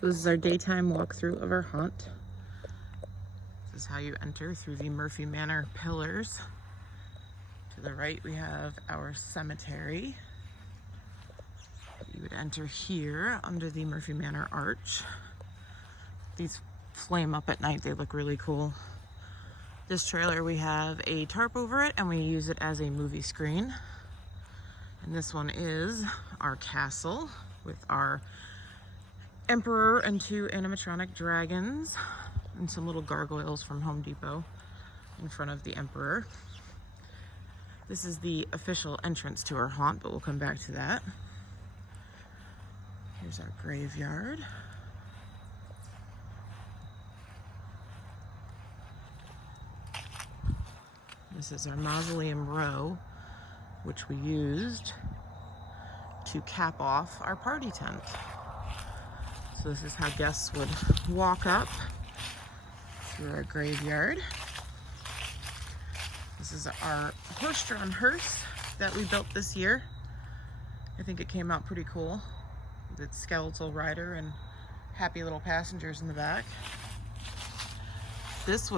So this is our daytime walkthrough of our haunt. This is how you enter through the Murphy Manor pillars. To the right we have our cemetery. You would enter here under the Murphy Manor arch. These flame up at night, they look really cool. This trailer, we have a tarp over it and we use it as a movie screen. And this one is our castle with our emperor and 2 animatronic dragons and some little gargoyles from Home Depot in front of the emperor. This is the official entrance to our haunt, but we'll come back to that. Here's our graveyard. This is our mausoleum row, which we used to cap off our party tent. So this is how guests would walk up through our graveyard. This is our horse-drawn hearse that we built this year. I think it came out pretty cool with its skeletal rider and happy little passengers in the back. This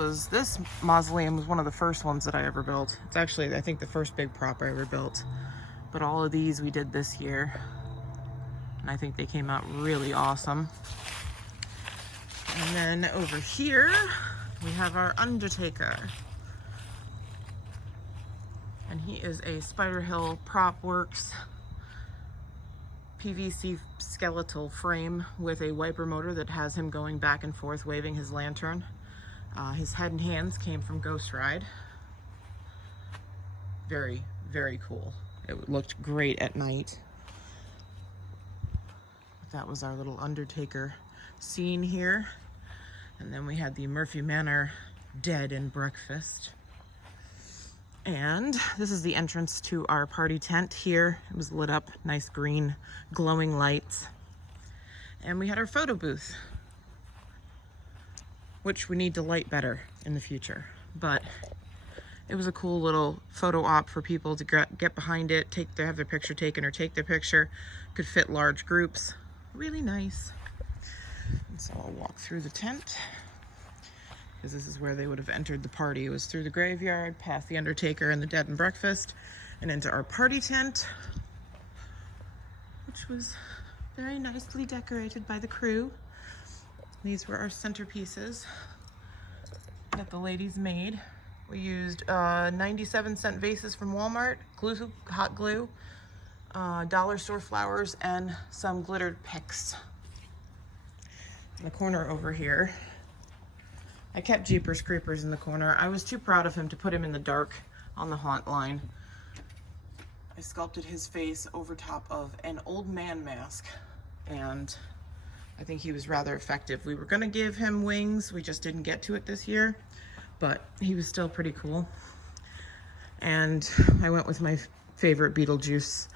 mausoleum was one of the first ones that I ever built. It's actually, I think, the first big prop I ever built. But all of these we did this year. And I think they came out really awesome. And then over here, we have our Undertaker. And he is a Spider Hill Prop Works PVC skeletal frame with a wiper motor that has him going back and forth waving his lantern. His head and hands came from Ghost Ride. Very, very cool. It looked great at night. That was our little Undertaker scene here. And then we had the Murphy Manor Dead and Breakfast. And this is the entrance to our party tent here. It was lit up, nice green glowing lights. And we had our photo booth, which we need to light better in the future. But it was a cool little photo op for people to get behind it, have their picture taken or take their picture. Could fit large groups. Really nice. And so I'll walk through the tent, because this is where they would have entered the party. It was through the graveyard, past the Undertaker and the Dead and Breakfast, and into our party tent, which was very nicely decorated by the crew. These were our centerpieces that the ladies made. We used 97-cent vases from Walmart, hot glue, dollar store flowers, and some glittered picks. In the corner over here, I kept Jeepers Creepers in the corner. I was too proud of him to put him in the dark on the haunt line. I sculpted his face over top of an old man mask, and I think he was rather effective. We were gonna give him wings, we just didn't get to it this year, but he was still pretty cool. And I went with my favorite Beetlejuice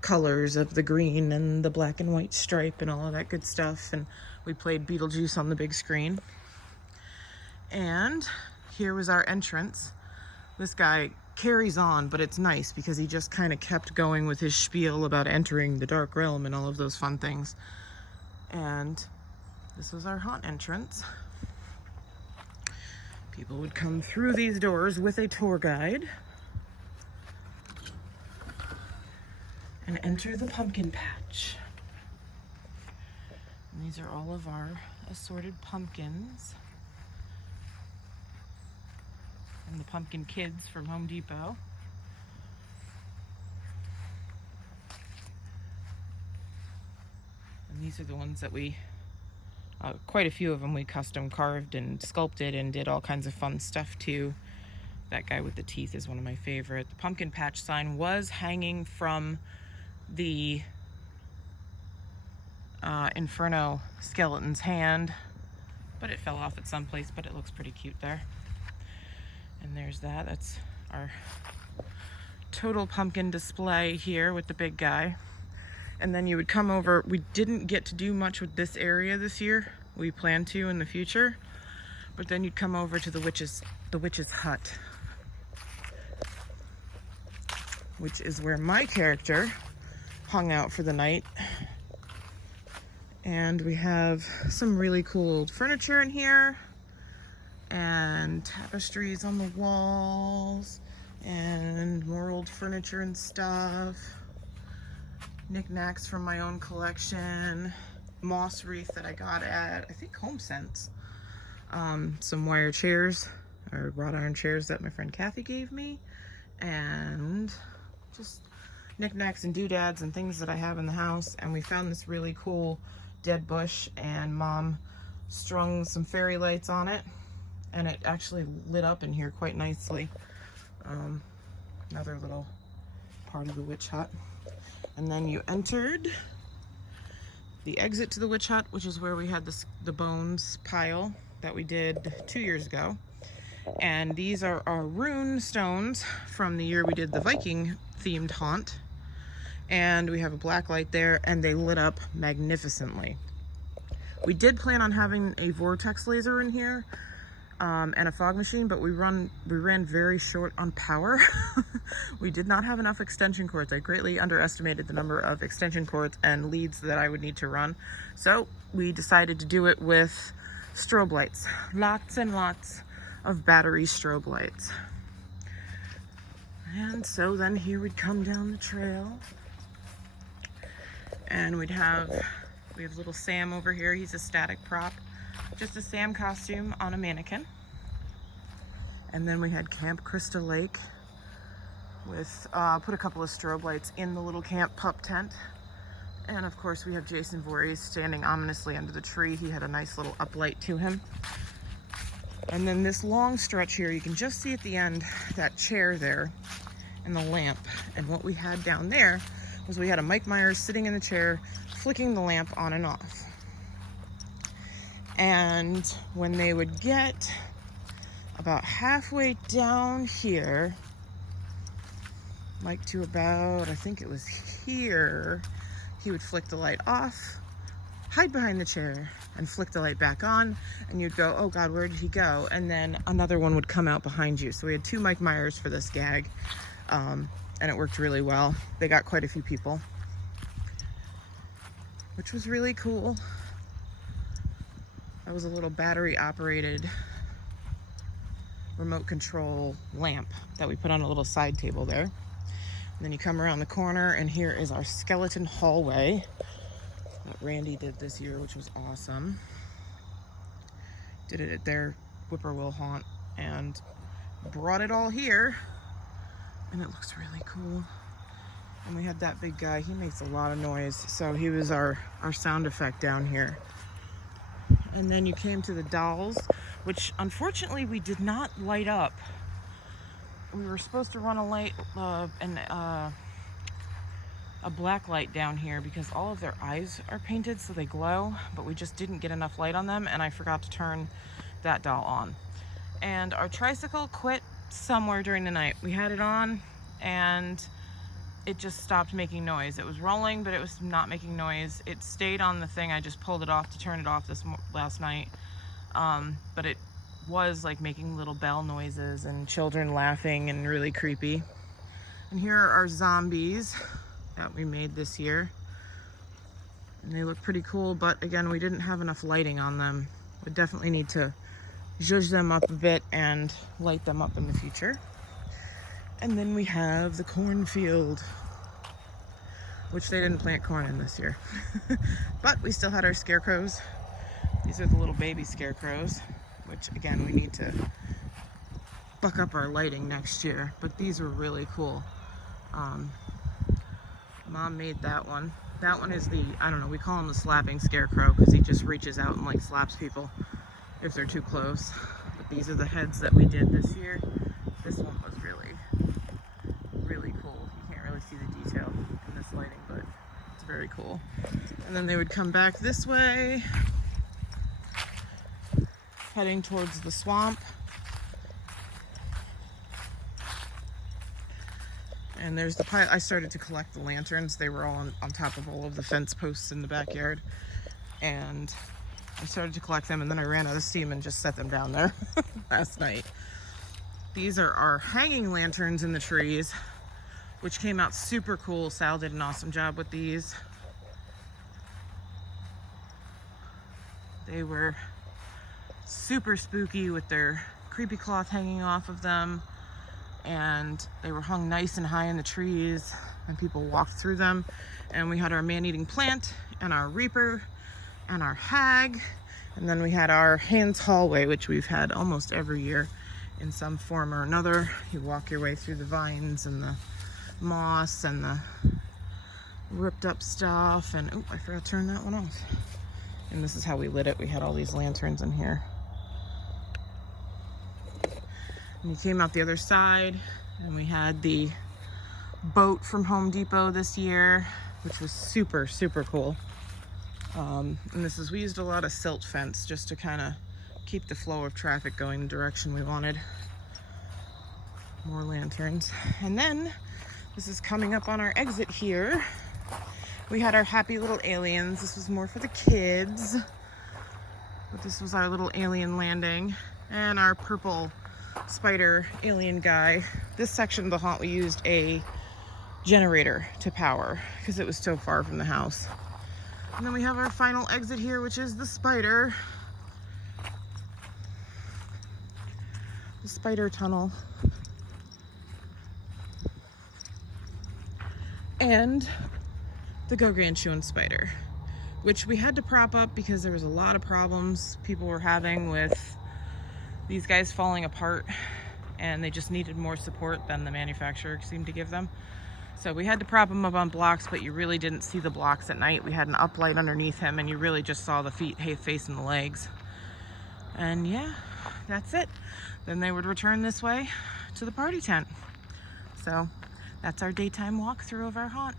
colors of the green and the black and white stripe and all of that good stuff. And we played Beetlejuice on the big screen. And here was our entrance. This guy carries on, but it's nice because he just kind of kept going with his spiel about entering the dark realm and all of those fun things. And this was our haunt entrance. People would come through these doors with a tour guide and enter the pumpkin patch. And these are all of our assorted pumpkins. And the pumpkin kids from Home Depot. And these are the ones that we, quite a few of them we custom carved and sculpted and did all kinds of fun stuff too. That guy with the teeth is one of my favorite. The pumpkin patch sign was hanging from the Inferno skeleton's hand, but it fell off at some place, but it looks pretty cute there. And there's that. That's our total pumpkin display here with the big guy. And then you would come over. We didn't get to do much with this area this year. We plan to in the future. But then you'd come over to the witch's hut, which is where my character hung out for the night. And we have some really cool old furniture in here, and tapestries on the walls, and more old furniture and stuff. Knickknacks from my own collection. Moss wreath that I got at, I think, Home Sense. Some wire chairs, or wrought iron chairs that my friend Kathy gave me. And just knickknacks and doodads and things that I have in the house. And we found this really cool dead bush, and Mom strung some fairy lights on it, and it actually lit up in here quite nicely. Another little part of the witch hut. And then you entered the exit to the witch hut, which is where we had the bones pile that we did 2 years ago. And these are our rune stones from the year we did the Viking themed haunt. And we have a black light there, and they lit up magnificently. We did plan on having a vortex laser in here and a fog machine, but we ran very short on power. We did not have enough extension cords. I greatly underestimated the number of extension cords and leads that I would need to run. So we decided to do it with strobe lights. Lots and lots of battery strobe lights. And so then here we'd come down the trail, and we have little Sam over here. He's a static prop, just a Sam costume on a mannequin. And then we had Camp Crystal Lake with put a couple of strobe lights in the little camp pup tent. And of course we have Jason Voorhees standing ominously under the tree. He had a nice little uplight to him. And then this long stretch here, you can just see at the end that chair there and the lamp. And what we had down there was we had a Mike Myers sitting in the chair, flicking the lamp on and off. And when they would get about halfway down here, like to about, I think it was here, he would flick the light off, hide behind the chair, and flick the light back on, and you'd go, oh God, where did he go? And then another one would come out behind you. So we had 2 Mike Myers for this gag, and it worked really well. They got quite a few people, which was really cool. That was a little battery operated remote control lamp that we put on a little side table there. And then you come around the corner, and here is our skeleton hallway that Randy did this year, which was awesome. Did it at their Whippoorwill haunt and brought it all here, and it looks really cool. And we had that big guy. He makes a lot of noise, so he was our sound effect down here. And then you came to the dolls, which unfortunately we did not light up. We were supposed to run a light, a black light down here because all of their eyes are painted so they glow, but we just didn't get enough light on them, and I forgot to turn that doll on. And our tricycle quit somewhere during the night. We had it on, and it just stopped making noise. It was rolling, but it was not making noise. It stayed on the thing. I just pulled it off to turn it off last night. But it was like making little bell noises and children laughing and really creepy. And here are our zombies that we made this year. And they look pretty cool, but again, we didn't have enough lighting on them. We definitely need to zhuzh them up a bit and light them up in the future. And then we have the cornfield, which they didn't plant corn in this year. But we still had our scarecrows. These are the little baby scarecrows, which again, we need to buck up our lighting next year. But these were really cool. Mom made that one. That one is the, I don't know, we call him the slapping scarecrow because he just reaches out and like slaps people if they're too close. But these are the heads that we did this year. This one was really cool. You can't really see the detail in this lighting, but it's very cool. And then they would come back this way, heading towards the swamp. And there's the pile. I started to collect the lanterns. They were all on top of all of the fence posts in the backyard. And I started to collect them, and then I ran out of steam and just set them down there last night. These are our hanging lanterns in the trees, which came out super cool. Sal did an awesome job with these. They were super spooky with their creepy cloth hanging off of them, and they were hung nice and high in the trees, and people walked through them. And we had our man-eating plant and our reaper and our hag, and then we had our Hands hallway, which we've had almost every year in some form or another. You walk your way through the vines and the moss and the ripped up stuff, and oh, I forgot to turn that one off. And this is how we lit it. We had all these lanterns in here. And you came out the other side, and we had the boat from Home Depot this year, which was super, super cool. And we used a lot of silt fence just to kind of keep the flow of traffic going the direction we wanted. More lanterns. And then, this is coming up on our exit here. We had our happy little aliens. This was more for the kids. But this was our little alien landing. And our purple spider alien guy. This section of the haunt we used a generator to power because it was so far from the house. And then we have our final exit here, which is the spider. The spider tunnel. And the gargantuan spider, which we had to prop up because there was a lot of problems people were having with these guys falling apart, and they just needed more support than the manufacturer seemed to give them. So we had to prop him up on blocks, but you really didn't see the blocks at night. We had an uplight underneath him, and you really just saw the feet, face, and the legs. And yeah, that's it. Then they would return this way to the party tent. So that's our daytime walkthrough of our haunt.